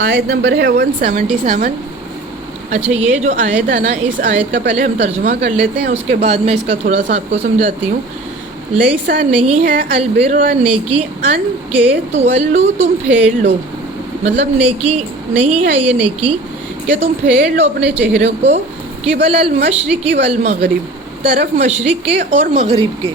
آیت نمبر ہے 177۔ اچھا یہ جو آیت ہے نا، اس آیت کا پہلے ہم ترجمہ کر لیتے ہیں، اس کے بعد میں اس کا تھوڑا سا آپ کو سمجھاتی ہوں۔ لیسا نہیں ہے البر نیکی، ان کے تولو تم پھیر لو، مطلب نیکی نہیں ہے یہ نیکی کہ تم پھیر لو اپنے چہروں کو، قبل المشرق والمغرب، طرف مشرق کے اور مغرب کے،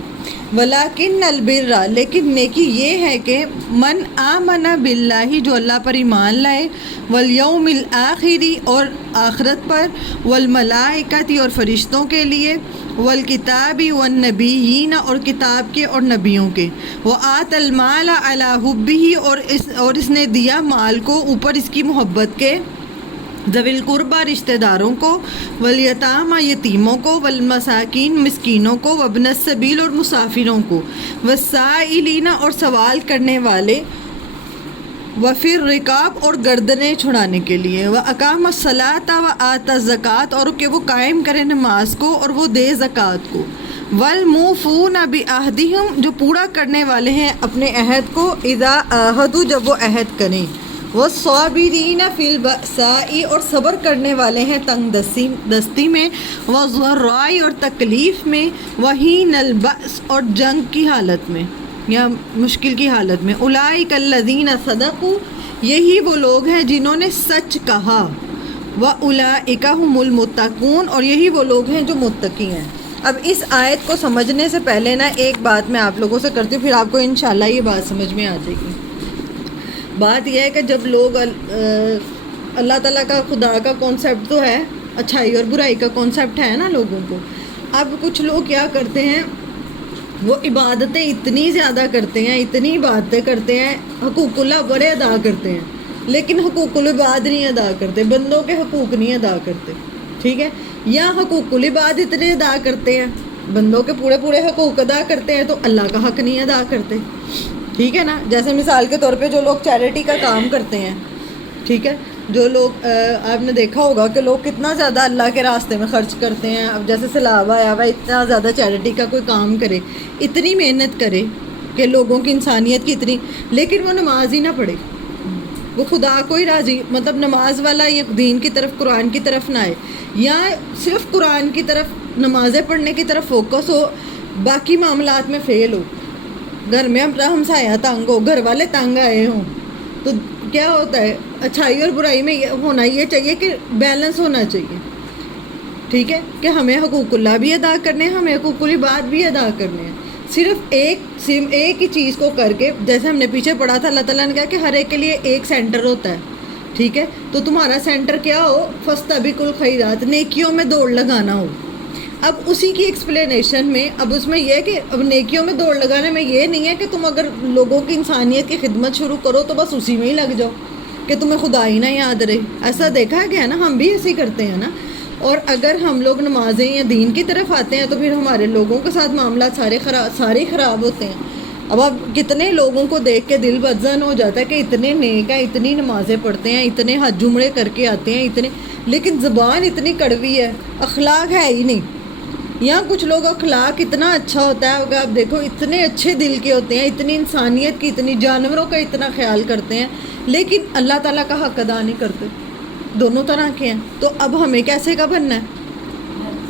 ولیکن البر، لیکن نیکی یہ ہے کہ من آمن باللہ، جو اللہ پر ایمان لائے، والیوم الآخری، اور آخرت پر، والملائکۃ، اور فرشتوں کے لیے، والکتاب والنبیین، اور کتاب کے اور نبیوں کے، وآت المال علی حبہ، اور اس نے دیا مال کو اوپر اس کی محبت کے، ذوی القربہ، رشتہ داروں کو، والیتامى، یتیموں کو، والمساکین، مسکینوں کو، وابن السبیل، اور مسافروں کو، والسائلین، اور سوال کرنے والے، وفی الرقاب، اور گردنیں چھڑانے کے لیے، واقام الصلاۃ وآتى الزکوٰۃ، اور کہ وہ قائم کرے نماز کو اور وہ دے زکوٰۃ کو، والموفون بعہدہم، جو پورا کرنے والے ہیں اپنے عہد کو، اذا عاہدوا، جب وہ عہد کریں، والصابرین فی البأساء، اور صبر کرنے والے ہیں تنگ دستی میں، والضراء، اور تکلیف میں، وحین البأس، اور جنگ کی حالت میں یا مشکل کی حالت میں، اولئک الذین صدقوا، یہی وہ لوگ ہیں جنہوں نے سچ کہا، واولئک هم المتقون، اور یہی وہ لوگ ہیں جو متقی ہیں۔ اب اس آیت کو سمجھنے سے پہلے نا ایک بات میں آپ لوگوں سے کرتی ہوں، پھر آپ کو انشاءاللہ یہ بات سمجھ میں آ جائے گی۔ بات یہ ہے کہ جب لوگ اللہ تعالیٰ کا، خدا کا کانسیپٹ تو ہے، اچھائی اور برائی کا کانسیپٹ ہے نا لوگوں کو، اب کچھ لوگ کیا کرتے ہیں، وہ عبادتیں اتنی زیادہ کرتے ہیں، اتنی عبادتیں کرتے ہیں، حقوق اللہ بڑے ادا کرتے ہیں، لیکن حقوق العباد نہیں ادا کرتے، بندوں کے حقوق نہیں ادا کرتے، ٹھیک ہے؟ یا حقوق العباد اتنے ادا کرتے ہیں، بندوں کے پورے پورے حقوق ادا کرتے ہیں تو اللہ کا حق نہیں ادا کرتے، ٹھیک ہے نا؟ جیسے مثال کے طور پہ جو لوگ چیریٹی کا کام کرتے ہیں، ٹھیک ہے، جو لوگ آپ نے دیکھا ہوگا کہ لوگ کتنا زیادہ اللہ کے راستے میں خرچ کرتے ہیں، اب جیسے سیلاب آیا ہوا، اتنا زیادہ چیریٹی کا کوئی کام کرے، اتنی محنت کرے کہ لوگوں کی انسانیت کی اتنی، لیکن وہ نماز ہی نہ پڑھے، وہ خدا کو ہی راضی، مطلب نماز والا یا دین کی طرف، قرآن کی طرف نہ آئے، یا صرف قرآن کی طرف، نمازیں پڑھنے کی طرف فوکس ہو، باقی معاملات میں فیل ہو، گھر میں ہمسایہ تنگ ہو، گھر والے تنگ آئے ہوں، تو کیا ہوتا ہے، اچھائی اور برائی میں ہونا یہ چاہیے کہ بیلنس ہونا چاہیے، ٹھیک ہے، کہ ہمیں حقوق اللہ بھی ادا کرنے ہیں، ہمیں حقوق العباد بھی ادا کرنے ہیں، صرف ایک ہی چیز کو کر کے، جیسے ہم نے پیچھے پڑھا تھا، اللہ تعالیٰ نے کہا کہ ہر ایک کے لیے ایک سینٹر ہوتا ہے، ٹھیک ہے، تو تمہارا سینٹر کیا ہو، فاستبقوا الخیرات، نیکیوں میں دوڑ لگانا ہو۔ اب اسی کی ایکسپلینیشن میں، اب اس میں یہ ہے کہ اب نیکیوں میں دوڑ لگانے میں یہ نہیں ہے کہ تم اگر لوگوں کی انسانیت کی خدمت شروع کرو تو بس اسی میں ہی لگ جاؤ کہ تمہیں خدا ہی نہ یاد رہے، ایسا دیکھا گیا ہے نا، ہم بھی ایسے ہی کرتے ہیں نا۔ اور اگر ہم لوگ نمازیں یا دین کی طرف آتے ہیں تو پھر ہمارے لوگوں کے ساتھ معاملات سارے خراب ہوتے ہیں۔ اب کتنے لوگوں کو دیکھ کے دل بدزن ہو جاتا ہے کہ اتنے نیک ہیں، اتنی نمازیں پڑھتے ہیں، اتنے حج عمرے کر کے آتے ہیں، اتنے، لیکن زبان اتنی کڑوی ہے، اخلاق ہے ہی نہیں۔ یا کچھ لوگ اخلاق اتنا اچھا ہوتا ہے کہ آپ دیکھو اتنے اچھے دل کے ہوتے ہیں، اتنی انسانیت کی، اتنی جانوروں کا اتنا خیال کرتے ہیں، لیکن اللہ تعالیٰ کا حق ادا نہیں کرتے، دونوں طرح کے ہیں۔ تو اب ہمیں کیسے کا بننا ہے،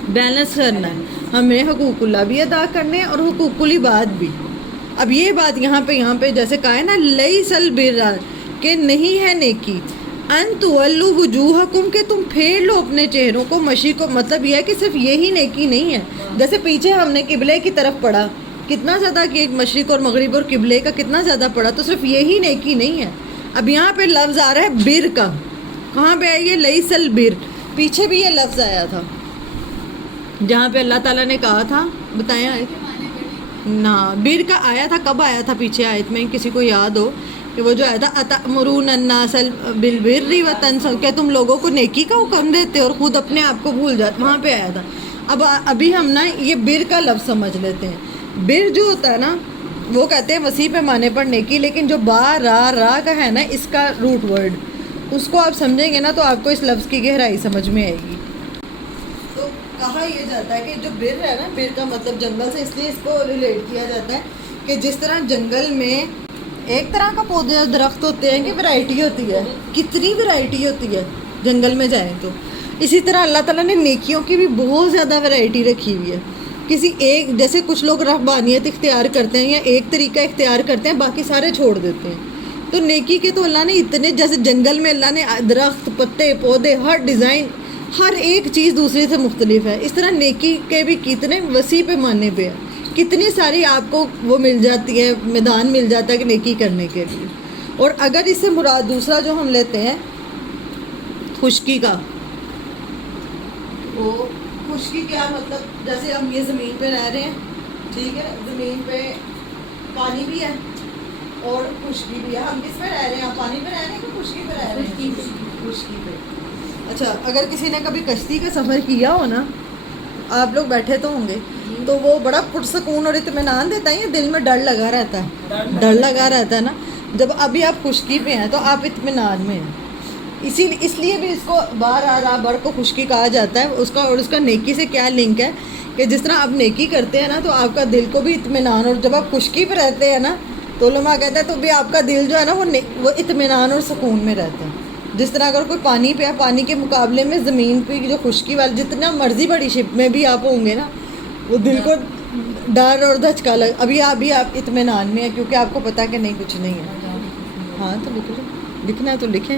بیلنس کرنا ہے، ہمیں حقوق اللہ بھی ادا کرنے ہیں اور حقوق العباد بھی۔ اب یہ بات یہاں پہ جیسے کہا ہے نا، لیس البر، کہ نہیں ہے نیکی، ان تولوا وجوہکم، کہ تم پھیر لو اپنے چہروں کو مشرق کو، مطلب یہ ہے کہ صرف یہی نیکی نہیں ہے، جیسے پیچھے ہم نے قبلے کی طرف پڑھا، کتنا زیادہ کہ مشرق اور مغرب اور قبلے کا کتنا زیادہ پڑھا، تو صرف یہی نیکی نہیں ہے۔ اب یہاں پہ لفظ آ رہا ہے بر کا، کہاں پہ ہے یہ، لیس البر، پیچھے بھی یہ لفظ آیا تھا جہاں پہ اللہ تعالیٰ نے کہا تھا، بتایا ہے نا، بر کا آیا تھا، کب آیا تھا پیچھے آیت میں، کسی کو یاد ہو کہ وہ جو آیا تھا، اتأمرون الناس بالبر وتنسون، کہ تم لوگوں کو نیکی کا حکم دیتے اور خود اپنے آپ کو بھول جاتے، وہاں پہ آیا تھا۔ اب ابھی ہم نا یہ بر کا لفظ سمجھ لیتے ہیں۔ بر جو ہوتا ہے نا، وہ کہتے ہیں وسیع پیمانے پر نیکی، لیکن جو با را کا ہے نا، اس کا روٹ ورڈ، اس کو آپ سمجھیں گے نا تو آپ کو اس لفظ کی گہرائی سمجھ میں آئے گی۔ تو کہا یہ جاتا ہے کہ جو بر ہے نا، بر کا مطلب جنگل سے، اس لیے اس کو ریلیٹ کیا جاتا ہے کہ جس طرح جنگل میں ایک طرح کا پودے اور درخت ہوتے ہیں کہ ورائٹی ہوتی ہے، کتنی ورائٹی ہوتی ہے جنگل میں جائیں تو. اسی طرح اللہ تعالیٰ نے نیکیوں کی بھی بہت زیادہ ورائٹی رکھی ہوئی ہے. کسی ایک جیسے کچھ لوگ رہبانیت اختیار کرتے ہیں یا ایک طریقہ اختیار کرتے ہیں، باقی سارے چھوڑ دیتے ہیں. تو نیکی کے تو اللہ نے اتنے، جیسے جنگل میں اللہ نے درخت، پتے، پودے، ہر ڈیزائن، ہر ایک چیز دوسرے سے مختلف ہے. اس طرح نیکی کے بھی کتنے وسیع پیمانے پہ ہیں، کتنی ساری آپ کو وہ مل جاتی ہے، میدان مل جاتا ہے کہ نیکی کرنے کے لیے. اور اگر اس سے مراد دوسرا جو ہم لیتے ہیں خشکی کا، وہ خشکی کیا مطلب، جیسے ہم یہ زمین پہ رہ رہے ہیں، ٹھیک ہے، زمین پہ پانی بھی ہے اور خشکی بھی ہے. ہم کس پہ رہ رہے ہیں؟ پانی پہ رہ رہے ہیں کہ خشکی پہ رہ رہے ہیں؟ خشکی پہ. اچھا، اگر کسی نے کبھی کشتی کا سفر کیا ہو نا، آپ لوگ بیٹھے تو ہوں گے، تو وہ بڑا پرسکون اور اطمینان دیتا ہے، یا دل میں ڈر لگا رہتا ہے؟ ڈر لگا رہتا ہے نا. جب ابھی آپ خشکی پہ ہیں تو آپ اطمینان میں ہیں. اس لیے بھی اس کو بر کو خشکی کہا جاتا ہے. اس کا نیکی سے کیا لنک ہے کہ جس طرح آپ نیکی کرتے ہیں نا تو آپ کا دل کو بھی اطمینان، اور جب آپ خشکی پہ رہتے ہیں نا تو علماء کہتے ہیں تو بھی آپ کا دل جو ہے نا وہ اطمینان اور سکون میں رہتا ہے. جس طرح اگر کوئی پانی پہ ہے، پانی کے مقابلے میں زمین پہ جو خشکی والی، جتنا مرضی بڑی شپ میں بھی آپ ہوں گے نا، وہ دل کو ڈر اور دھچکا ابھی آپ اطمینان میں ہیں، کیونکہ آپ کو پتہ کہ نہیں کچھ نہیں ہے. ہاں تو لکھنا ہے تو لکھیں،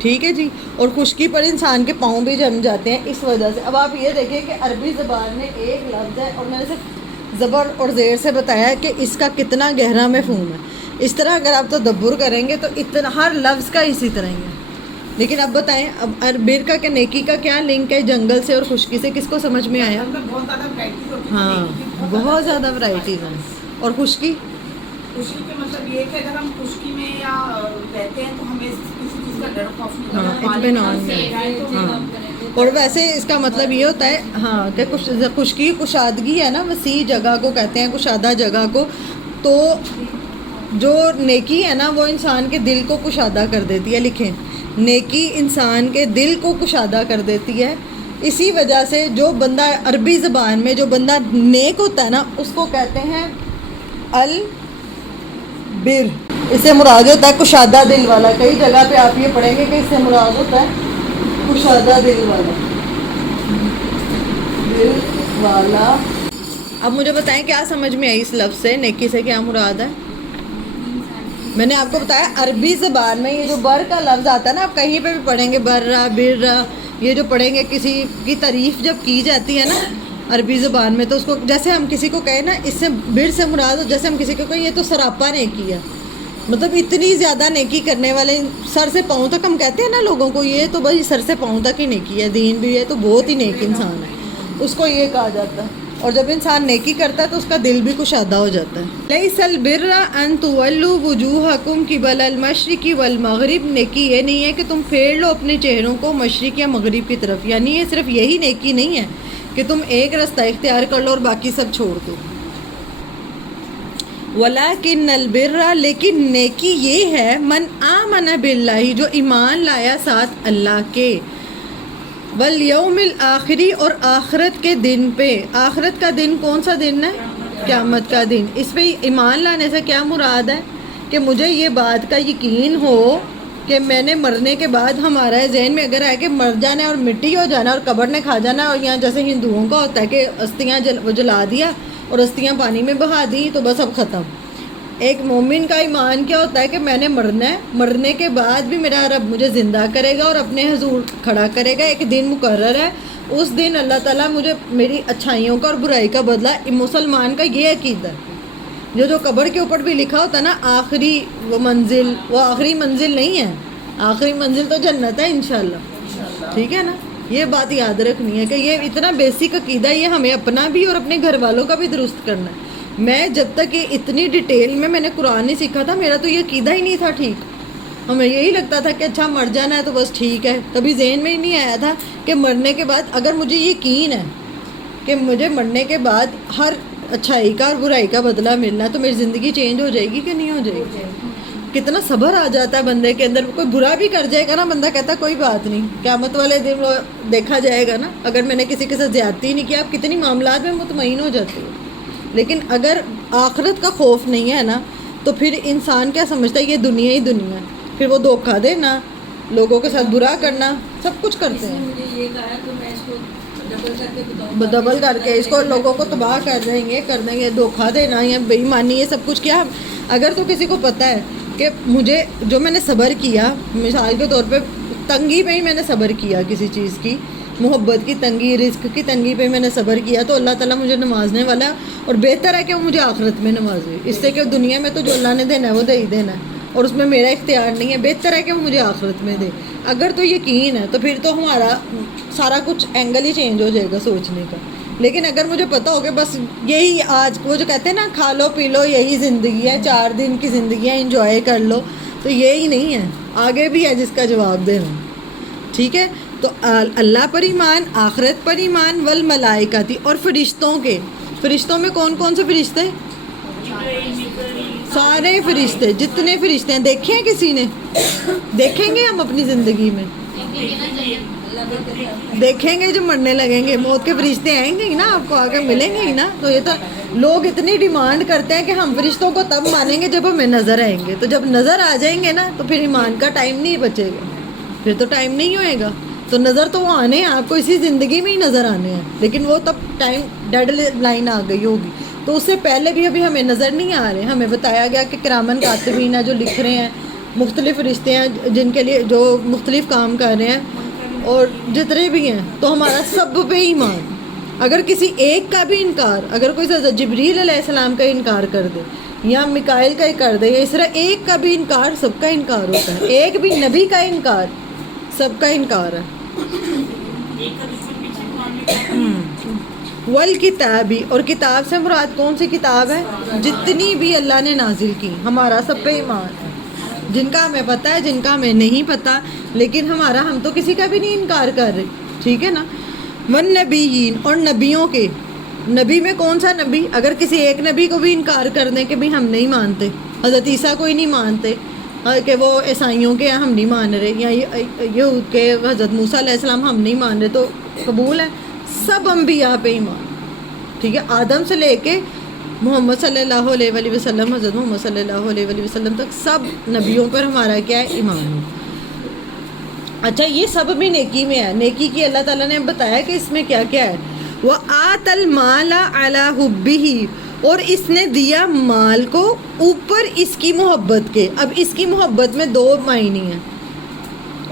ٹھیک ہے جی. اور خشکی پر انسان کے پاؤں بھی جم جاتے ہیں اس وجہ سے. اب آپ یہ دیکھیں کہ عربی زبان میں ایک لفظ ہے اور میں نے صرف زبر اور زیر سے بتایا ہے کہ اس کا کتنا گہرا مفہوم ہے. اس طرح اگر آپ تدبر کریں گے تو اتنا ہر لفظ کا اسی طرح ہی ہے. لیکن اب بتائیں، اب بر کا کہ نیکی کا کیا لنک ہے جنگل سے اور خشکی سے؟ کس کو سمجھ میں آیا؟ ہاں، بہت زیادہ ورائٹیز ہیں. اور خشکی کا مطلب یہ ہے کہ اگر ہم خشکی میں یا رہتے ہیں تو ہمیں کسی چیز کا ڈر خوف نہیں، اطمینان میں. ہاں، اور ویسے اس کا مطلب یہ ہوتا ہے ہاں کہ خشکی کشادگی ہے نا، وسیع جگہ کو کہتے ہیں، کشادہ جگہ کو. تو جو نیکی ہے نا وہ انسان کے دل کو کشادہ کر دیتی ہے. لکھیں، نیکی انسان کے دل کو کشادہ کر دیتی ہے. اسی وجہ سے جو بندہ عربی زبان میں جو بندہ نیک ہوتا ہے نا اس کو کہتے ہیں البر. اس سے مراد ہوتا ہے کشادہ دل والا. کئی جگہ پہ آپ یہ پڑھیں گے کہ اس سے مراد ہوتا ہے کشادہ دل والا، دل والا. اب مجھے بتائیں کیا سمجھ میں آئی اس لفظ سے، نیکی سے کیا مراد ہے؟ میں نے آپ کو بتایا عربی زبان میں یہ جو بر کا لفظ آتا ہے نا، آپ کہیں پہ بھی پڑھیں گے برا برا، یہ جو پڑھیں گے کسی کی تعریف جب کی جاتی ہے نا عربی زبان میں، تو اس کو جیسے ہم کسی کو کہیں نا اس سے بر سے مراد، جیسے ہم کسی کو کہیں یہ تو سراپا نیکی ہے، مطلب اتنی زیادہ نیکی کرنے والے، سر سے پاؤں تک ہم کہتے ہیں نا لوگوں کو، یہ تو بھائی سر سے پاؤں تک ہی نیکی ہے، دین بھی ہے تو بہت ہی نیک انسان ہے، اس کو یہ کہا جاتا ہے. اور جب انسان نیکی کرتا ہے تو اس کا دل بھی کشادہ ہو جاتا ہے. لیس البر ان تولوا وجوہکم قبل المشرق والمغرب. نیکی یہ نہیں ہے کہ تم پھیر لو اپنے چہروں کو مشرق یا مغرب کی طرف، یعنی یہ صرف یہی نیکی نہیں ہے کہ تم ایک راستہ اختیار کر لو اور باقی سب چھوڑ دو. ولیکن البر، لیکن نیکی یہ ہے من آمن باللہ، جو ایمان لایا ساتھ اللہ کے، والیوم الآخری، اور آخرت کے دن پہ. آخرت کا دن کون سا دن ہے؟ قیامت کا دن. اس پہ ایمان لانے سے کیا مراد ہے کہ مجھے یہ بات کا یقین ہو کہ میں نے مرنے کے بعد، ہمارا ذہن میں اگر ہے کہ مر جانا ہے اور مٹی ہو جانا اور قبر نے کھا جانا، اور یہاں جیسے ہندوؤں کا ہوتا ہے کہ استھیاں وہ جلا دیا اور استھیاں پانی میں بہا دی تو بس اب ختم. ایک مومن کا ایمان کیا ہوتا ہے کہ میں نے مرنا ہے، مرنے کے بعد بھی میرا رب مجھے زندہ کرے گا اور اپنے حضور کھڑا کرے گا. ایک دن مقرر ہے، اس دن اللہ تعالیٰ مجھے میری اچھائیوں کا اور برائی کا بدلہ. مسلمان کا یہ عقیدہ ہے. جو قبر کے اوپر بھی لکھا ہوتا ہے نا آخری وہ منزل، وہ آخری منزل نہیں ہے، آخری منزل تو جنت ہے انشاءاللہ. ٹھیک ہے نا، یہ بات یاد رکھنی ہے کہ یہ اتنا بیسک عقیدہ، یہ ہمیں اپنا بھی اور اپنے گھر والوں کا بھی درست کرنا ہے. میں جب تک یہ اتنی ڈیٹیل میں نے قرآن نہیں سیکھا تھا، میرا تو یہ عقیدہ ہی نہیں تھا ٹھیک. ہمیں یہی لگتا تھا کہ اچھا مر جانا ہے تو بس ٹھیک ہے. کبھی ذہن میں ہی نہیں آیا تھا کہ مرنے کے بعد اگر مجھے یقین ہے کہ مجھے مرنے کے بعد ہر اچھائی کا اور برائی کا بدلہ ملنا ہے تو میری زندگی چینج ہو جائے گی کہ نہیں ہو جائے گی. کتنا صبر آ جاتا ہے بندے کے اندر. کوئی برا بھی کر جائے گا نا، بندہ کہتا کوئی بات نہیں، قیامت والے دن وہ دیکھا جائے گا نا. اگر میں نے کسی کے ساتھ زیادتی نہیں کیا، آپ کتنی معاملات میں مطمئن ہو جاتے ہو. لیکن اگر آخرت کا خوف نہیں ہے نا تو پھر انسان کیا سمجھتا ہے یہ دنیا ہی دنیا ہے، پھر وہ دھوکہ دینا، لوگوں کے ساتھ برا کرنا، سب کچھ کرتے ہیں، مجھے یہ کہا ہے تو میں اس کو ڈبل کر کے بتاؤں، ڈبل کر کے اس کو لوگوں کو تباہ کر دیں گے، کر دیں گے، دھوکہ دینا یا بے ایمانی، یہ سب کچھ کیا. اگر تو کسی کو پتہ ہے کہ مجھے جو میں نے صبر کیا، مثال کے طور پہ تنگی پہ ہی میں نے صبر کیا کسی چیز کی، محبت کی تنگی، رزق کی تنگی پہ میں نے صبر کیا، تو اللہ تعالیٰ مجھے نوازنے والا ہے، اور بہتر ہے کہ وہ مجھے آخرت میں نوازے، اس سے کہ دنیا میں تو جو اللہ نے دینا ہے وہ دے ہی دینا ہے، اور اس میں میرا اختیار نہیں ہے، بہتر ہے کہ وہ مجھے آخرت میں دے. اگر تو یقین ہے تو پھر تو ہمارا سارا کچھ اینگل ہی چینج ہو جائے گا سوچنے کا. لیکن اگر مجھے پتہ ہو کہ بس یہی آج وہ جو کہتے ہیں نا کھا لو پی لو یہی زندگی ہے، 4 دن کی زندگی ہے، انجوائے کر لو، تو یہی نہیں ہے، آگے بھی ہے جس کا جواب دینا. ٹھیک ہے، تو اللہ پر ایمان، آخرت پر ایمان، والملائکتی، اور فرشتوں میں کون کون سے فرشتے؟ سارے فرشتے، جتنے فرشتے ہیں. دیکھے ہیں کسی نے؟ دیکھیں گے ہم اپنی زندگی میں، دیکھیں گے جب مرنے لگیں گے، موت کے فرشتے آئیں گے ہی نا، آپ کو آ کے ملیں گے ہی نا. تو یہ تو لوگ اتنی ڈیمانڈ کرتے ہیں کہ ہم فرشتوں کو تب مانیں گے جب ہمیں نظر آئیں گے. تو جب نظر آ جائیں گے نا تو پھر ایمان کا ٹائم نہیں بچے گا، پھر تو ٹائم نہیں ہوئے گا. تو نظر تو وہ آنے ہیں، آپ کو اسی زندگی میں ہی نظر آنے ہیں، لیکن وہ تب ٹائم ڈیڈ لائن آ گئی ہوگی. تو اس سے پہلے بھی ابھی ہمیں نظر نہیں آ رہے. ہمیں بتایا گیا کہ کرامن کاتبین ہیں جو لکھ رہے ہیں، مختلف فرشتے ہیں جن کے لیے جو مختلف کام کر رہے ہیں، اور جتنے بھی ہیں. تو ہمارا سب پہ ایمان. اگر کسی ایک کا بھی انکار، اگر کوئی جبریل علیہ السلام کا انکار کر دے یا میکائیل کا ہی کر دے، یا اس طرح ایک کا بھی انکار، سب کا انکار ہوتا ہے. ایک بھی نبی کا انکار، سب کا انکار ہے. والکتابی، اور کتاب سے مراد کون سی کتاب ہے؟ جتنی بھی اللہ نے نازل کی، ہمارا سب پہ ایمان ہے. جن کا ہمیں پتہ ہے، جن کا ہمیں نہیں پتہ، لیکن ہم تو کسی کا بھی نہیں انکار کر رہے. ٹھیک ہے نا. والنبیین، اور نبیوں کے. نبی میں کون سا نبی؟ اگر کسی ایک نبی کو بھی انکار کر دیں کہ بھئی ہم نہیں مانتے، حضرت عیسیٰ کو ہی نہیں مانتے کہ وہ عیسائیوں کے ہم نہیں مان رہے، یا یہود کے حضرت موسیٰ علیہ السلام ہم نہیں مان رہے، تو قبول ہے. سب انبیاء پہ ایمان. ٹھیک ہے، آدم سے لے کے محمد صلی اللہ علیہ وآلہ وسلم، حضرت محمد صلی اللہ علیہ وآلہ وسلم تک سب نبیوں پر ہمارا کیا ہے؟ ایمان. اچھا، یہ سب بھی نیکی میں ہے. نیکی کی اللہ تعالیٰ نے بتایا کہ اس میں کیا کیا ہے. وَآتَ الْمَالَ عَلَىٰ حُبِّهِ، اور اس نے دیا مال کو اوپر اس کی محبت کے. اب اس کی محبت میں 2 معنی ہیں.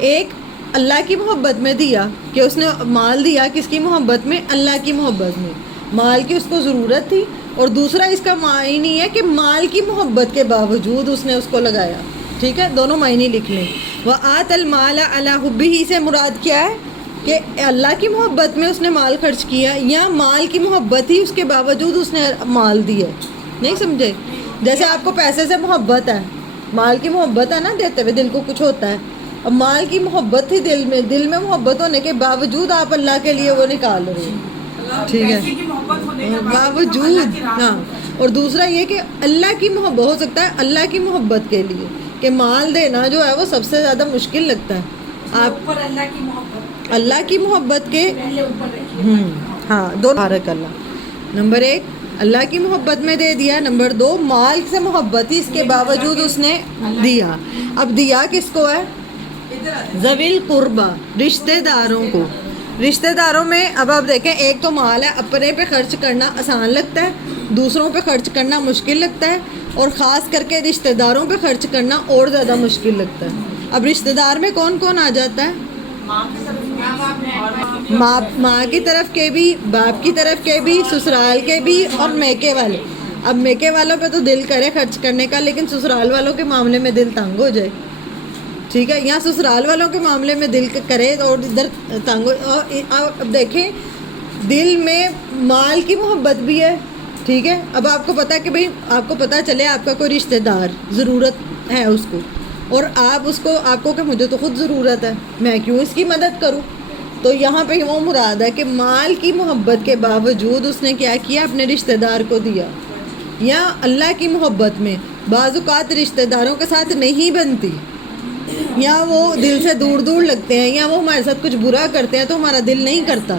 ایک اللہ کی محبت میں دیا کہ اس نے مال دیا کس کی محبت میں؟ اللہ کی محبت میں. مال کی اس کو ضرورت تھی. اور دوسرا اس کا معنی ہے کہ مال کی محبت کے باوجود اس نے اس کو لگایا. ٹھیک ہے، دونوں معنی لکھ لیں. وَآتَ الْمَالَ عَلَىٰ حُبِّهِ سے مراد کیا ہے کہ اللہ کی محبت میں اس نے مال خرچ کیا، یا مال کی محبت ہی اس کے باوجود اس نے مال دیا. نہیں سمجھے؟ جیسے آپ کو پیسے سے محبت ہے، مال کی محبت ہے نا، دیتے ہوئے دل کو کچھ ہوتا ہے. اب مال کی محبت ہی دل میں محبت ہونے کے باوجود آپ اللہ کے لیے وہ نکال رہے ہیں. ٹھیک ہے، پیسے کی محبت ہونے کے باوجود. ہاں، اور دوسرا یہ کہ اللہ کی محبت ہو سکتا ہے، اللہ کی محبت کے لیے کہ مال دینا جو ہے وہ سب سے زیادہ مشکل لگتا ہے. آپ اوپر اللہ کی محبت، اللہ کی محبت کے پہلے اوپر رکھیے. ہاں، دو بارک اللہ. نمبر 1 اللہ کی محبت میں دے دیا. نمبر 2 مال سے محبت ہی اس کے باوجود اس نے دیا. اب دیا کس کو ہے؟ ذوی القربہ، رشتہ داروں کو. رشتہ داروں میں اب آپ دیکھیں، ایک تو مال ہے، اپنے پہ خرچ کرنا آسان لگتا ہے، دوسروں پہ خرچ کرنا مشکل لگتا ہے، اور خاص کر کے رشتہ داروں پہ خرچ کرنا اور زیادہ مشکل لگتا ہے. اب رشتہ دار میں کون کون آ جاتا ہے؟ ماں کی طرف کے بھی، باپ کی طرف کے بھی، سسرال کے بھی، اور میکے والے. اب میکے والوں پہ تو دل کرے خرچ کرنے کا، لیکن سسرال والوں کے معاملے میں دل تنگ ہو جائے. ٹھیک ہے، یا سسرال والوں کے معاملے میں دل کرے اور ادھر تنگ ہو. اب دیکھیں، دل میں مال کی محبت بھی ہے. ٹھیک ہے، اب آپ کو پتا کہ بھئی آپ کو پتہ چلے آپ کا کوئی رشتہ دار ضرورت ہے اس کو، اور آپ کو کہ مجھے تو خود ضرورت ہے، میں کیوں اس کی مدد کروں. تو یہاں پہ وہ مراد ہے کہ مال کی محبت کے باوجود اس نے کیا کیا؟ اپنے رشتہ دار کو دیا. یا اللہ کی محبت میں بعض اوقات رشتہ داروں کے ساتھ نہیں بنتی، یا وہ دل سے دور دور لگتے ہیں، یا وہ ہمارے ساتھ کچھ برا کرتے ہیں تو ہمارا دل نہیں کرتا،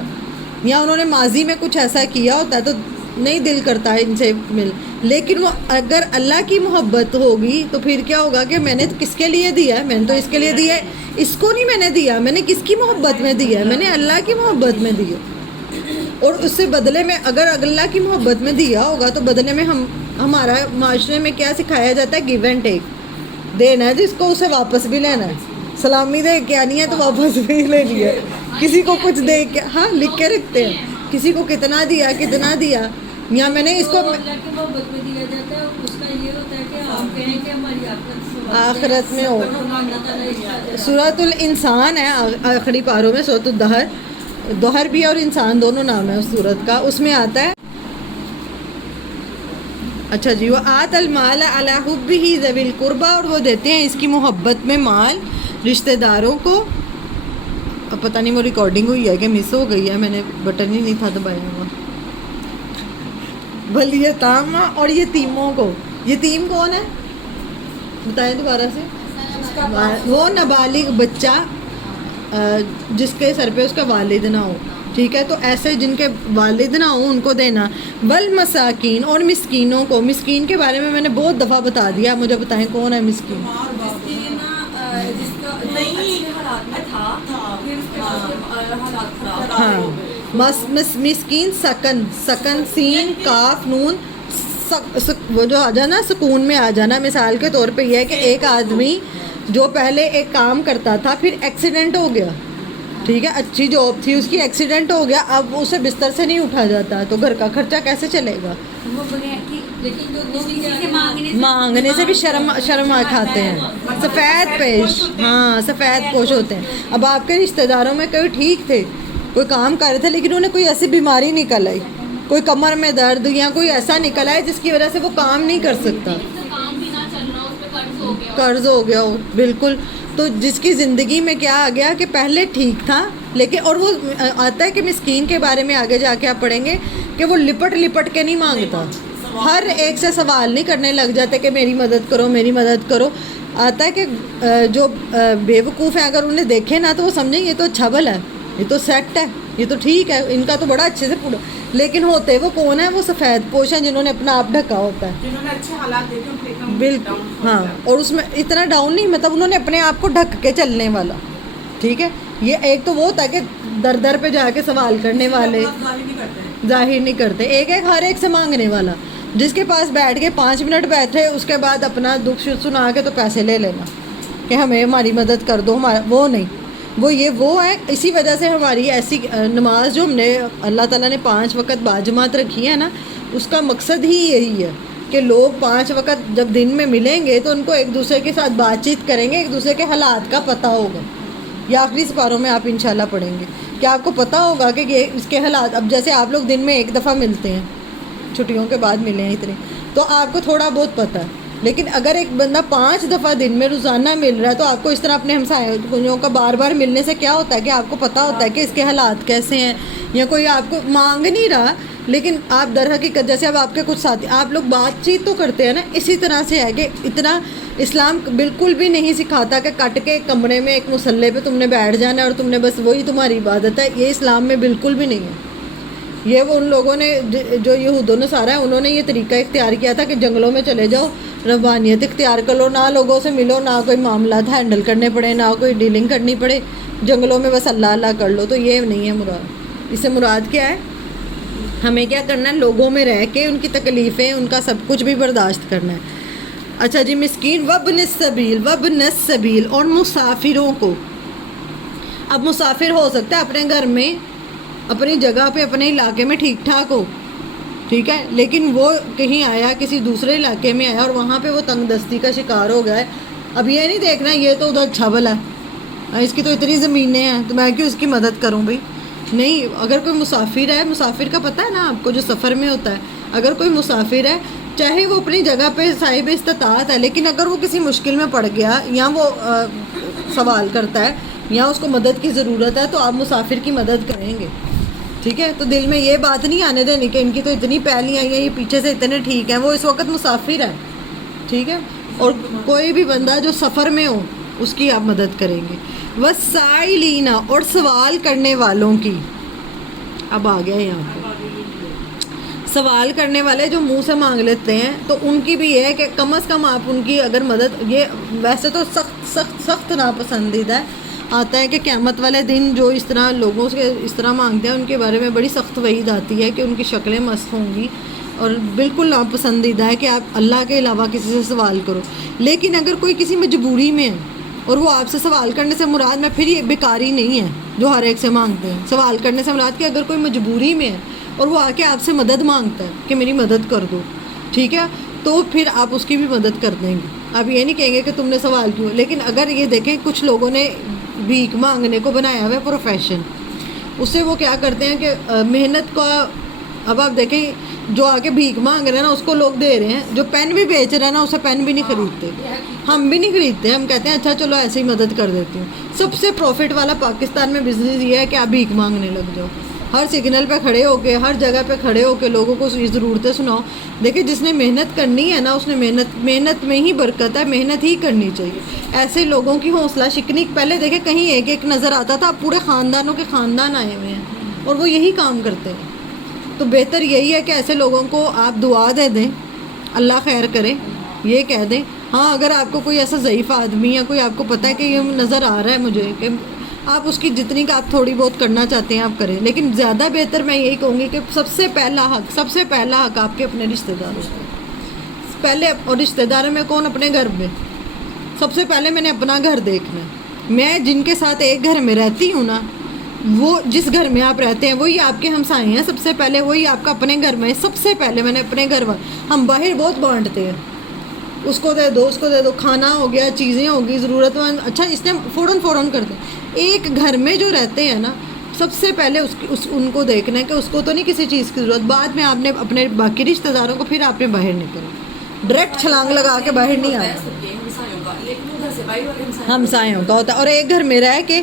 یا انہوں نے ماضی میں کچھ ایسا کیا ہوتا ہے تو نہیں دل کرتا ہے ان سے مل. لیکن وہ اگر اللہ کی محبت ہوگی تو پھر کیا ہوگا کہ میں نے کس کے لیے دیا ہے؟ میں نے تو اس کے لیے دیا ہے, اس کو نہیں میں نے دیا, میں نے کس کی محبت میں دیا ہے؟ میں نے اللہ کی محبت میں دیا. اور اس سے بدلے میں اگر اللہ کی محبت میں دیا ہوگا تو بدلے میں ہمارا معاشرے میں کیا سکھایا جاتا ہے؟ Give and take. دینا ہے جس کو اسے واپس بھی لینا ہے. سلامی دے کے آنی ہے تو واپس بھی لینی ہے. کسی کو کچھ دے کے, ہاں لکھ کے رکھتے ہیں کسی کو کتنا دیا کتنا دیا, یا میں نے اس کو اللہ کی محبت میں دیا جاتا ہے. اس کا یہ ہوتا ہے کہ آپ کہیں کہ ہماری آخرت میں ہو. سورۃ الانسان ہے آخری پاروں میں, سورۃ الدہر, دہر بھی اور انسان دونوں نام ہے اس سورت کا. اس میں آتا ہے اچھا جی, وہ آت المال علی حبہ ذوی القربى, اور وہ دیتے ہیں اس کی محبت میں مال رشتہ داروں کو. اب پتہ نہیں وہ ریکارڈنگ ہوئی ہے کہ مس ہو گئی ہے, میں نے بٹن ہی نہیں تھا دبایا ہوا. والیتامى, اور یتیموں کو. یتیم کون ہے بتائیں دوبارہ سے؟ وہ نابالغ بچہ جس کے سر پہ اس کا والد نہ ہو. ٹھیک ہے, تو ایسے جن کے والد نہ ہوں ان کو دینا. والمساکین, اور مسکینوں کو. مسکین کے بارے میں نے بہت دفعہ بتا دیا, مجھے بتائیں کون ہے مسکین؟ جس کا نہیں حالات میں تھا پھر اس کے بعد حالات خراب. ہاں, مسکین سکن, سکن سین کاف نون, وہ جو آ جانا سکون میں آ جانا. مثال کے طور پہ یہ ہے کہ ایک آدمی جو پہلے ایک کام کرتا تھا پھر ایکسیڈنٹ ہو گیا, ٹھیک ہے, اچھی جاب تھی اس کی, ایکسیڈنٹ ہو گیا, اب اسے بستر سے نہیں اٹھا جاتا, تو گھر کا خرچہ کیسے چلے گا؟ مانگنے سے بھی شرم کھاتے ہیں, سفید پیش, ہاں سفید پوش ہوتے ہیں. اب آپ کے رشتہ داروں میں کوئی ٹھیک تھے, کوئی کام کر رہے تھے, لیکن انہیں کوئی ایسی بیماری نکل آئی, کوئی کمر میں درد یا کوئی ایسا نکل آئے جس کی وجہ سے وہ کام نہیں کر سکتا, قرض ہو گیا ہو. بالکل, تو جس کی زندگی میں کیا آ گیا کہ پہلے ٹھیک تھا لیکن, اور وہ آتا ہے کہ مسکین کے بارے میں آگے جا کے آپ پڑھیں گے کہ وہ لپٹ کے نہیں مانگتا, ہر ایک سے سوال نہیں کرنے لگ جاتے کہ میری مدد کرو میری مدد کرو. آتا ہے کہ جو بیوقوف ہیں اگر انہیں دیکھیں نا تو وہ سمجھیں یہ تو اچھا بھلا ہے, یہ تو سیٹ ہے, یہ تو ٹھیک ہے, ان کا تو بڑا اچھے سے پورا, لیکن ہوتے وہ کون ہے؟ وہ سفید پوش ہیں جنہوں نے اپنا آپ ڈھکا ہوتا ہے, جنہوں نے اچھے حالات دیکھے ان کو ایک دم بالکل. ہاں, اور اس میں اتنا ڈاؤن نہیں, مطلب انہوں نے اپنے آپ کو ڈھک کے چلنے والا. ٹھیک ہے, یہ ایک تو وہ ہوتا ہے کہ در در پہ جا کے سوال کرنے والے, ظاہر نہیں کرتے. ایک ہر ایک سے مانگنے والا, جس کے پاس بیٹھ کے 5 منٹ بیٹھے اس کے بعد اپنا دکھ سنا کے تو پیسے لے لینا کہ ہمیں ہماری مدد کر دو, ہمارا وہ نہیں. وہ ہے. اسی وجہ سے ہماری ایسی نماز جو ہم نے اللہ تعالیٰ نے 5 وقت باجماعت رکھی ہے نا, اس کا مقصد ہی یہی ہے کہ لوگ 5 وقت جب دن میں ملیں گے تو ان کو ایک دوسرے کے ساتھ بات چیت کریں گے, ایک دوسرے کے حالات کا پتہ ہوگا. یہ آخری سپاروں میں آپ انشاءاللہ پڑھیں گے کہ آپ کو پتہ ہوگا کہ یہ اس کے حالات. اب جیسے آپ لوگ دن میں ایک دفعہ ملتے ہیں, چھٹیوں کے بعد ملے ہیں اتنے, تو آپ کو تھوڑا بہت پتہ ہے. لیکن اگر ایک بندہ 5 دفعہ دن میں روزانہ مل رہا ہے تو آپ کو اس طرح اپنے ہمسایوں کا بار بار ملنے سے کیا ہوتا ہے کہ آپ کو پتہ ہوتا ہے کہ اس کے حالات کیسے ہیں. یا کوئی آپ کو مانگ نہیں رہا لیکن آپ در حقیقت جیسے اب آپ کے کچھ ساتھی, آپ لوگ بات چیت تو کرتے ہیں نا, اسی طرح سے ہے کہ اتنا اسلام بالکل بھی نہیں سکھاتا کہ کٹ کے ایک کمرے میں ایک مصلے پہ تم نے بیٹھ جانا ہے اور تم نے بس وہی تمہاری عبادت ہے. یہ اسلام میں بالکل بھی نہیں ہے. یہ وہ ان لوگوں نے جو یہود و نصارہ ہیں انہوں نے یہ طریقہ اختیار کیا تھا کہ جنگلوں میں چلے جاؤ, ربانیت اختیار کر لو, نہ لوگوں سے ملو, نہ کوئی معاملات ہینڈل کرنے پڑے, نہ کوئی ڈیلنگ کرنی پڑے, جنگلوں میں بس اللہ اللہ کر لو. تو یہ نہیں ہے مراد. اس سے مراد کیا ہے؟ ہمیں کیا کرنا ہے؟ لوگوں میں رہ کے ان کی تکلیفیں, ان کا سب کچھ بھی برداشت کرنا ہے. اچھا جی, مسکین وابن السبیل, اور مسافروں کو. اب مسافر ہو سکتا ہے اپنے گھر میں, اپنی جگہ پہ, اپنے علاقے میں ٹھیک ٹھاک ہو, ٹھیک ہے, لیکن وہ کہیں آیا, کسی دوسرے علاقے میں آیا اور وہاں پہ وہ تنگ دستی کا شکار ہو گیا ہے. اب یہ نہیں دیکھنا یہ تو ادھر اچھا بھلا ہے, اس کی تو اتنی زمینیں ہیں تو میں کیوں اس کی مدد کروں بھائی. نہیں, اگر کوئی مسافر ہے, مسافر کا پتہ ہے نا آپ کو جو سفر میں ہوتا ہے, اگر کوئی مسافر ہے چاہے وہ اپنی جگہ پہ صاحب استطاعت ہے, لیکن اگر وہ کسی مشکل میں پڑ گیا یا وہ سوال کرتا ہے یا اس کو مدد کی ضرورت ہے تو آپ مسافر کی مدد کریں گے. ٹھیک ہے, تو دل میں یہ بات نہیں آنے دینی کہ ان کی تو اتنی پہلیاں ہیں, یہ پیچھے سے اتنے ٹھیک ہیں, وہ اس وقت مسافر ہے. ٹھیک ہے, اور کوئی بھی بندہ جو سفر میں ہو اس کی آپ مدد کریں گے. وسائلین, اور سوال کرنے والوں کی. اب آ گیا یہاں پہ سوال کرنے والے جو منہ سے مانگ لیتے ہیں تو ان کی بھی یہ ہے کہ کم از کم آپ ان کی اگر مدد، یہ ویسے تو سخت سخت سخت ناپسندیدہ آتا ہے کہ قیامت والے دن جو اس طرح لوگوں سے اس طرح مانگتے ہیں ان کے بارے میں بڑی سخت وعید آتی ہے کہ ان کی شکلیں مسخ ہوں گی، اور بالکل ناپسندیدہ ہے کہ آپ اللہ کے علاوہ کسی سے سوال کرو. لیکن اگر کوئی کسی مجبوری میں ہے اور وہ آپ سے سوال کرنے سے مراد میں پھر یہ بیکاری نہیں ہے جو ہر ایک سے مانگتے ہیں. سوال کرنے سے مراد کہ اگر کوئی مجبوری میں ہے اور وہ آ کے آپ سے مدد مانگتا ہے کہ میری مدد کر دو، ٹھیک ہے، تو پھر آپ اس کی بھی مدد کر دیں گے. آپ یہ نہیں کہیں گے کہ تم نے سوال کیوں. لیکن اگر یہ دیکھیں کچھ لوگوں نے بھیک مانگنے کو بنایا ہوا ہے پروفیشن، اس سے وہ کیا کرتے ہیں کہ محنت کا، اب آپ دیکھیں جو آ کے بھیک مانگ رہے ہیں نا اس کو لوگ دے رہے ہیں، جو پین بھی بیچ رہے ہیں نا اسے پین بھی نہیں خریدتے. ہم بھی نہیں خریدتے، ہم کہتے ہیں اچھا چلو ایسے ہی مدد کر دیتی ہوں. سب سے پروفٹ والا پاکستان میں بزنس یہ ہے کہ آپ بھیک مانگنے لگ جاؤ. ہر سگنل پہ کھڑے ہو کے، ہر جگہ پہ کھڑے ہو کے لوگوں کو یہ ضرورتیں سناؤ. دیکھیں جس نے محنت کرنی ہے نا اس نے محنت میں ہی برکت ہے، محنت ہی کرنی چاہیے. ایسے لوگوں کی حوصلہ شکنی پہلے دیکھیں کہیں ایک ایک نظر آتا تھا، اب پورے خاندانوں کے خاندان آئے ہوئے ہیں اور وہ یہی کام کرتے ہیں. تو بہتر یہی ہے کہ ایسے لوگوں کو آپ دعا دے دیں، اللہ خیر کرے، یہ کہہ دیں. ہاں اگر آپ کو کوئی ایسا ضعیف آدمی یا کوئی آپ کو پتہ ہے کہ یہ نظر آ رہا ہے مجھے کہ آپ اس کی جتنی کا آپ تھوڑی بہت کرنا چاہتے ہیں آپ کریں. لیکن زیادہ بہتر میں یہی کہوں گی کہ سب سے پہلا حق آپ کے اپنے رشتہ داروں سے پہلے. اور رشتہ داروں میں کون؟ اپنے گھر میں. سب سے پہلے میں نے اپنا گھر دیکھنا ہے. میں جن کے ساتھ ایک گھر میں رہتی ہوں نا، وہ جس گھر میں آپ رہتے ہیں وہی آپ کے ہمسائے ہیں. سب سے پہلے وہی آپ کا اپنے گھر میں ہے. سب سے پہلے میں نے اپنے گھر ہم باہر بہت بانٹتے ہیں، اس کو دے دو، اس کو دے دو، کھانا ہو گیا، چیزیں ہو گئی، ضرورت مند، اچھا اس نے فوراً کرتے ہیں. ایک گھر میں جو رہتے ہیں نا سب سے پہلے ان کو دیکھنا ہے کہ اس کو تو نہیں کسی چیز کی ضرورت. بعد میں آپ نے اپنے باقی رشتہ داروں کو پھر آپ نے باہر نکلنا، ڈائریکٹ چھلانگ لگا کے باہر نہیں آنا. ہمسایوں کا ہوتا ہے. اور ایک گھر میں رہ کے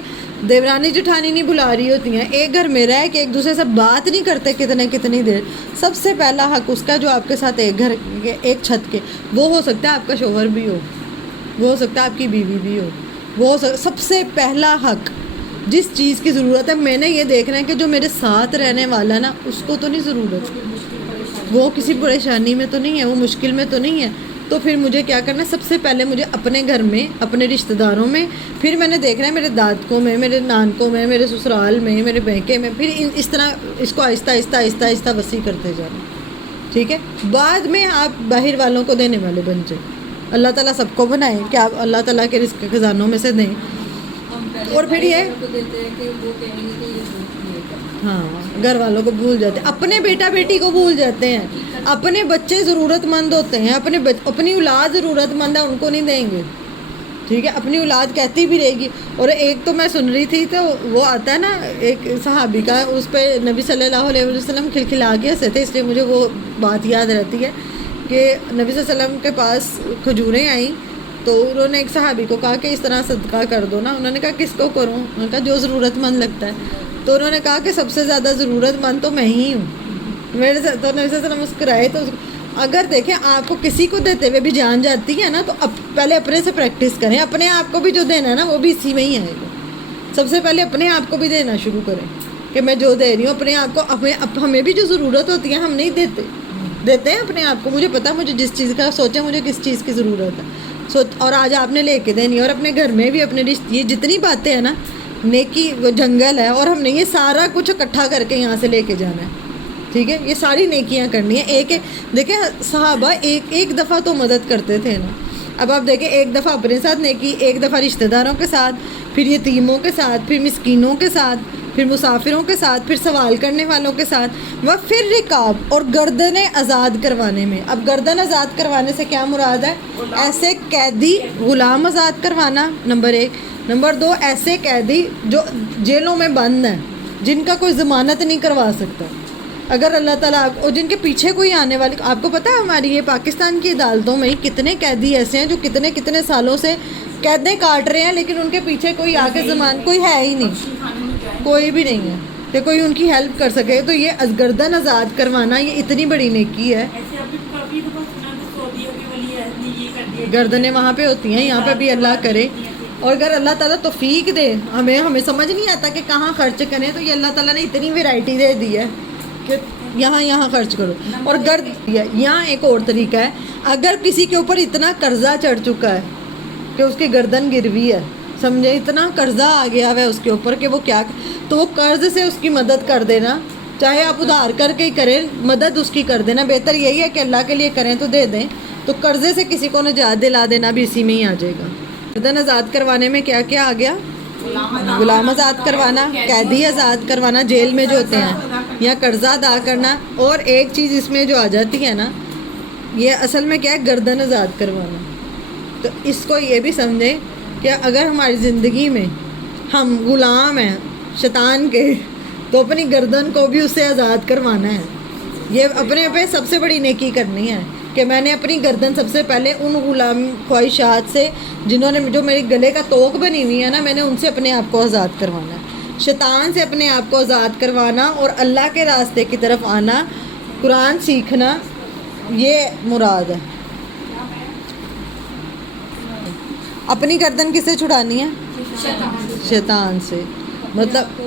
دیورانی جٹھانی نہیں بلا رہی ہوتی ہیں، ایک گھر میں رہ کے ایک دوسرے سے بات نہیں کرتے کتنی دیر. سب سے پہلا حق اس کا جو آپ کے ساتھ ایک گھر کے ایک چھت کے، وہ ہو سکتا ہے آپ کا شوہر بھی ہو، وہ ہو سکتا ہے آپ کی بیوی بھی ہو، وہ سب سے پہلا حق جس چیز کی ضرورت ہے. میں نے یہ دیکھنا ہے کہ جو میرے ساتھ رہنے والا نا اس کو تو نہیں ضرورت، وہ کسی پریشانی میں تو نہیں ہے، وہ مشکل میں تو نہیں ہے. تو پھر مجھے کیا کرنا ہے؟ سب سے پہلے مجھے اپنے گھر میں، اپنے رشتہ داروں میں، پھر میں نے دیکھنا ہے میرے دادکوں میں، میرے نانکوں میں، میرے سسرال میں، میرے بہکے میں. پھر اس طرح اس کو آہستہ وسیع کرتے جانا، ٹھیک ہے. بعد میں آپ باہر والوں کو دینے والے بن جائیں. اللہ تعالیٰ سب کو بنائے کہ آپ اللہ تعالیٰ کے رزق کے خزانوں میں سے دیں. اور پھر یہ ہاں گھر والوں کو بھول جاتے ہیں، اپنے بیٹا بیٹی کو بھول جاتے ہیں. اپنے بچے ضرورت مند ہوتے ہیں، اپنی اولاد ضرورت مند ہے، ان کو نہیں دیں گے، ٹھیک ہے. اپنی اولاد کہتی بھی رہے گی. اور ایک تو میں سن رہی تھی تو وہ آتا ہے نا ایک صحابی کا، اس پہ نبی صلی اللہ علیہ وسلم کھلکھلا کے ہنسے تھے، اس لیے مجھے وہ بات یاد رہتی ہے کہ نبی صلی اللہ علیہ وسلم کے پاس کھجوریں آئیں تو انہوں نے ایک صحابی کو کہا کہ اس طرح صدقہ کر دو نا. انہوں نے کہا کس کو کروں؟ انہوں نے کہا جو ضرورت مند لگتا ہے. تو انہوں نے کہا کہ سب سے زیادہ ضرورت مند تو میں ہی ہوں. میرے سے تو نبی صلی اللہ علیہ وسلم مسکرائے. تو اگر دیکھیں آپ کو کسی کو دیتے ہوئے بھی جان جاتی ہے نا تو پہلے اپنے سے پریکٹس کریں. اپنے آپ کو بھی جو دینا ہے نا وہ بھی اسی میں ہی آئے گا. سب سے پہلے اپنے آپ کو بھی دینا شروع کریں کہ میں جو دے رہی ہوں اپنے آپ کو. ہمیں بھی جو ضرورت ہوتی ہے ہم نہیں دیتے ہیں اپنے آپ کو. مجھے پتا مجھے جس چیز کا سوچیں مجھے کس چیز کی ضرورت ہے اور آج آپ نے لے کے دینی. اور اپنے گھر میں بھی اپنے رشتے، یہ جتنی باتیں ہیں نا نیکی وہ جنگل ہے اور ہم نے یہ سارا کچھ اکٹھا کر کے یہاں سے لے کے جانا ہے، ٹھیک ہے. یہ ساری نیکیاں کرنی ہے. ایک دیکھیں صحابہ ایک دفعہ تو مدد کرتے تھے نا. اب آپ دیکھیں ایک دفعہ اپنے ساتھ نیکی، ایک دفعہ رشتہ داروں کے ساتھ، پھر یتیموں کے ساتھ، پھر مسکینوں کے ساتھ، پھر مسافروں کے ساتھ، پھر سوال کرنے والوں کے ساتھ، وہ پھر رکاب اور گردنیں آزاد کروانے میں. اب گردن آزاد کروانے سے کیا مراد ہے؟ ایسے قیدی غلام آزاد کروانا نمبر 1. نمبر 2 ایسے قیدی جو جیلوں میں بند ہیں جن کا کوئی ضمانت نہیں کروا سکتا. اگر اللہ تعالیٰ اور جن کے پیچھے کوئی آنے والی، آپ کو پتہ ہے ہماری یہ پاکستان کی عدالتوں میں کتنے قیدی ایسے ہیں جو کتنے سالوں سے قیدیں کاٹ رہے ہیں لیکن ان کے پیچھے کوئی آگے کوئی ہے ہی نہیں، کوئی بھی نہیں ہے کہ کوئی ان کی ہیلپ کر سکے. تو یہ گردن آزاد کروانا یہ اتنی بڑی نیکی ہے. گردنیں وہاں پہ ہوتی ہیں، یہاں پہ بھی اللہ کرے. اور اگر اللہ تعالیٰ توفیق دے، ہمیں سمجھ نہیں آتا کہ کہاں خرچ کریں، تو یہ اللہ تعالیٰ نے اتنی ویرائٹی دے دی ہے کہ یہاں خرچ کرو. اور یہاں ایک اور طریقہ ہے, اگر کسی کے اوپر اتنا قرضہ چڑھ چکا ہے کہ اس کی گردن گروی ہے, سمجھے, اتنا قرضہ آ گیا ہے اس کے اوپر کہ وہ کیا, تو وہ قرض سے اس کی مدد کر دینا, چاہے آپ ادھار کر کے ہی کریں, مدد اس کی کر دینا. بہتر یہی ہے کہ اللہ کے لیے کریں تو دے دیں. تو قرضے سے کسی کو نجات دلا دینا بھی اسی میں ہی آ جائے گا. گردن آزاد کروانے میں کیا کیا آ گیا؟ غلام آزاد کروانا, قیدی آزاد کروانا جیل میں جو ہوتے ہیں, یا قرضہ ادا کرنا. اور ایک چیز اس میں جو آ جاتی ہے نا, یہ اصل میں کیا ہے, گردن آزاد کروانا. تو اس کو یہ بھی سمجھیں کہ اگر ہماری زندگی میں ہم غلام ہیں شیطان کے, تو اپنی گردن کو بھی اس سے آزاد کروانا ہے. یہ اپنے پہ سب سے بڑی نیکی کرنی ہے کہ میں نے اپنی گردن سب سے پہلے ان غلام خواہشات سے جنہوں نے جو میرے گلے کا توق بنی ہوئی ہے نا, میں نے ان سے اپنے آپ کو آزاد کروانا ہے. شیطان سے اپنے آپ کو آزاد کروانا اور اللہ کے راستے کی طرف آنا, قرآن سیکھنا, یہ مراد ہے. اپنی گردن کس سے چھڑانی ہے؟ شیطان سے, مطلب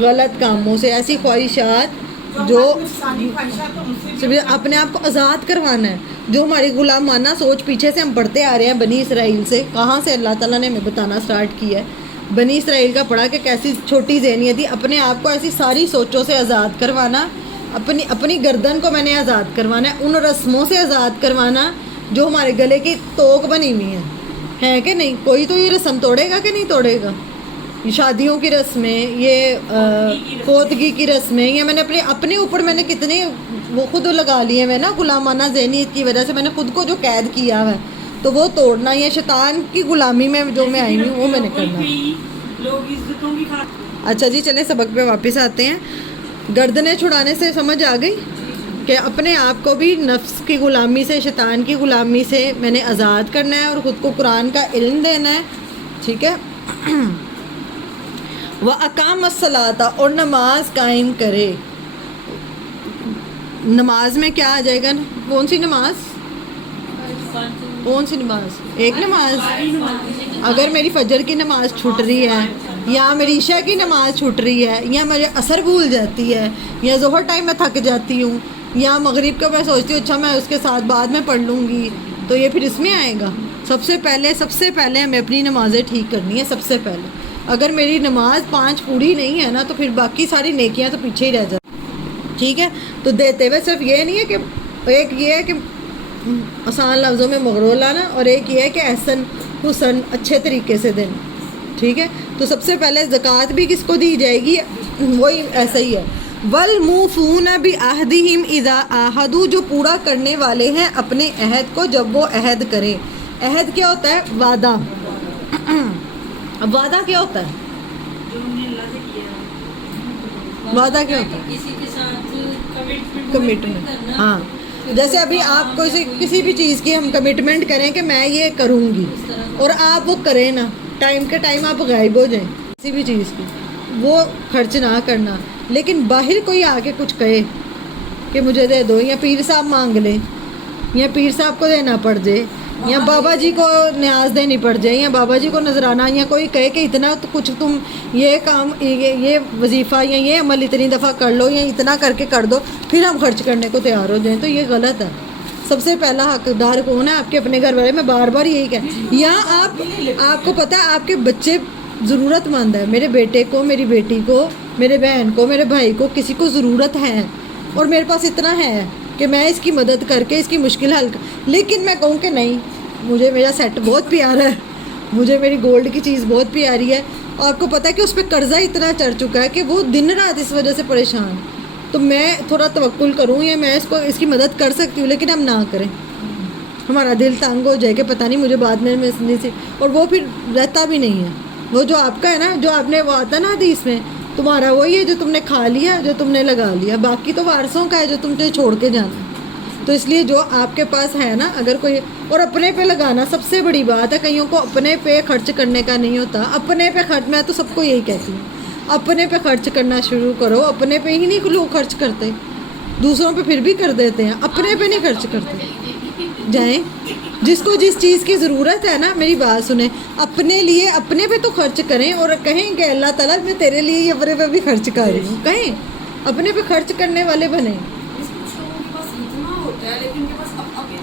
غلط کاموں سے, ایسی خواہشات جو اپنے آپ کو آزاد کروانا ہے, جو ہماری غلامانہ سوچ پیچھے سے ہم پڑھتے آ رہے ہیں بنی اسرائیل سے. کہاں سے اللہ تعالیٰ نے ہمیں بتانا سٹارٹ کیا ہے, بنی اسرائیل کا پڑھا کہ کیسی چھوٹی ذہنیت تھی. اپنے آپ کو ایسی ساری سوچوں سے آزاد کروانا, اپنی گردن کو میں نے آزاد کروانا ہے, ان رسموں سے آزاد کروانا جو ہمارے گلے کی توق بنی ہوئی ہیں کہ نہیں. کوئی تو یہ رسم توڑے گا کہ نہیں توڑے گا, شادیوں کی رسمیں, یہ فوتگی کی رسمیں, یہ میں نے اپنے اوپر میں نے کتنے وہ خود لگا لیے میں نا, غلامانہ ذہنیت کی وجہ سے میں نے خود کو جو قید کیا ہے, تو وہ توڑنا. یہ شیطان کی غلامی میں جو میں آئی ہوں وہ میں نے کرنا. اچھا جی, چلیں سبق پہ واپس آتے ہیں. گردنیں چھڑانے سے سمجھ آ گئی کہ اپنے آپ کو بھی نفس کی غلامی سے, شیطان کی غلامی سے میں نے آزاد کرنا ہے, اور خود کو قرآن کا علم دینا ہے. ٹھیک ہے. وَأَقَامَ الصَّلَاةَ, اور نماز قائم کرے. نماز میں کیا آ جائے گا؟ کون سی نماز؟ کون سی نماز؟ ایک نماز. اگر میری فجر کی نماز چھوٹ رہی ہے, یا میری عشاء کی نماز چھوٹ رہی ہے, یا مجھے عصر بھول جاتی ہے, یا ظہر ٹائم میں تھک جاتی ہوں, یا مغرب کا میں سوچتی ہوں اچھا میں اس کے ساتھ بعد میں پڑھ لوں گی, تو یہ پھر اس میں آئے گا. سب سے پہلے ہمیں اپنی نمازیں ٹھیک کرنی ہے. سب سے پہلے اگر میری نماز 5 پوری نہیں ہے نا, تو پھر باقی ساری نیکیاں تو پیچھے ہی رہ جاتی. ٹھیک ہے. تو دیتے ہوئے صرف یہ نہیں ہے کہ ایک یہ ہے کہ آسان لفظوں میں مغرور لانا, اور ایک یہ ہے کہ احسن حسن اچھے طریقے سے دینا. ٹھیک ہے. تو سب سے پہلے زکوٰۃ بھی کس کو دی جائے گی؟ وہی ایسا ہی ہے. وَالْمُوفُونَ بِعَهْدِهِمْ إِذَا عَاهَدُوا, جو پورا کرنے والے ہیں اپنے عہد کو جب وہ عہد کریں. عہد کیا ہوتا ہے؟ وعدہ. اب وعدہ کیا ہوتا ہے؟ وعدہ کیا ہوتا ہے؟ کسی کے ساتھ کمٹمنٹ. ہاں, جیسے ابھی آپ کو کسی بھی چیز کی ہم کمٹمنٹ کریں کہ میں یہ کروں گی, اور آپ وہ کریں نا, ٹائم کے ٹائم آپ غائب ہو جائیں کسی بھی چیز کی, وہ خرچ نہ کرنا. لیکن باہر کوئی آ کے کچھ کہے کہ مجھے دے دو, یا پیر صاحب مانگ لیں, یا پیر صاحب کو دینا پڑ جائے, یا بابا جی کو نیاز دینی پڑ جائے, یا بابا جی کو نذرانہ, یا کوئی کہے کہ اتنا تو کچھ تم یہ کام, یہ وظیفہ یا یہ عمل اتنی دفعہ کر لو, یا اتنا کر کے کر دو, پھر ہم خرچ کرنے کو تیار ہو جائیں, تو یہ غلط ہے. سب سے پہلا حقدار کون ہے؟ آپ کے اپنے گھر والے. میں بار بار یہی کہہ, یا آپ کو پتہ ہے آپ کے بچے ضرورت مند ہے, میرے بیٹے کو, میری بیٹی کو, میرے بہن کو, میرے بھائی کو, کسی کو ضرورت ہے, اور میرے پاس اتنا ہے کہ میں اس کی مدد کر کے اس کی مشکل حل لیکن میں کہوں کہ نہیں, مجھے میرا سیٹ بہت پیارا ہے, مجھے میری گولڈ کی چیز بہت پیاری ہے, اور آپ کو پتہ ہے کہ اس پہ قرضہ اتنا چڑھ چکا ہے کہ وہ دن رات اس وجہ سے پریشان, تو میں تھوڑا توکل کروں, یا میں اس کی مدد کر سکتی ہوں, لیکن ہم نہ کریں. ہمارا دل تنگ ہو جائے کہ پتہ نہیں مجھے بعد میں نہیں سے, اور وہ پھر رہتا بھی نہیں ہے. وہ جو آپ کا ہے نا, جو آپ نے وہ آتا نا حدیث میں, تمہارا وہی ہے جو تم نے کھا لیا, جو تم نے لگا لیا, باقی تو وارثوں کا ہے جو تم نے چھوڑ کے جانا. تو اس لیے جو آپ کے پاس ہے نا, اگر کوئی, اور اپنے پہ لگانا سب سے بڑی بات ہے. کئیوں کو اپنے پہ خرچ کرنے کا نہیں ہوتا. اپنے پہ خرچ, میں تو سب کو یہی کہتی ہوں, اپنے پہ خرچ کرنا شروع کرو. اپنے پہ ہی نہیں لوگ خرچ کرتے, دوسروں پہ پھر بھی کر دیتے ہیں, اپنے پہ نہیں خرچ کرتے. جائیں جس کو جس چیز کی ضرورت ہے نا, میری بات سنیں, اپنے لیے اپنے پہ تو خرچ کریں, اور کہیں کہ اللہ تعالیٰ میں تیرے لیے یہ اپنے پہ بھی خرچ کر رہی ہوں, کہیں اپنے پہ خرچ کرنے والے بنیں.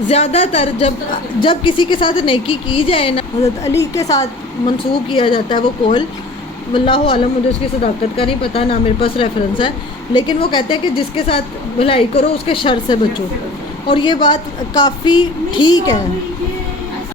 زیادہ تر جب کسی کے ساتھ نیکی کی جائے نا، حضرت علی کے ساتھ منسوخ کیا جاتا ہے وہ قول، واللہ عالم، مجھے اس کی صداقت کا نہیں پتہ، نہ میرے پاس ریفرنس ہے، لیکن وہ کہتے ہیں کہ جس کے ساتھ بھلائی کرو اس کے شر سے بچو، اور یہ بات کافی ٹھیک ہے.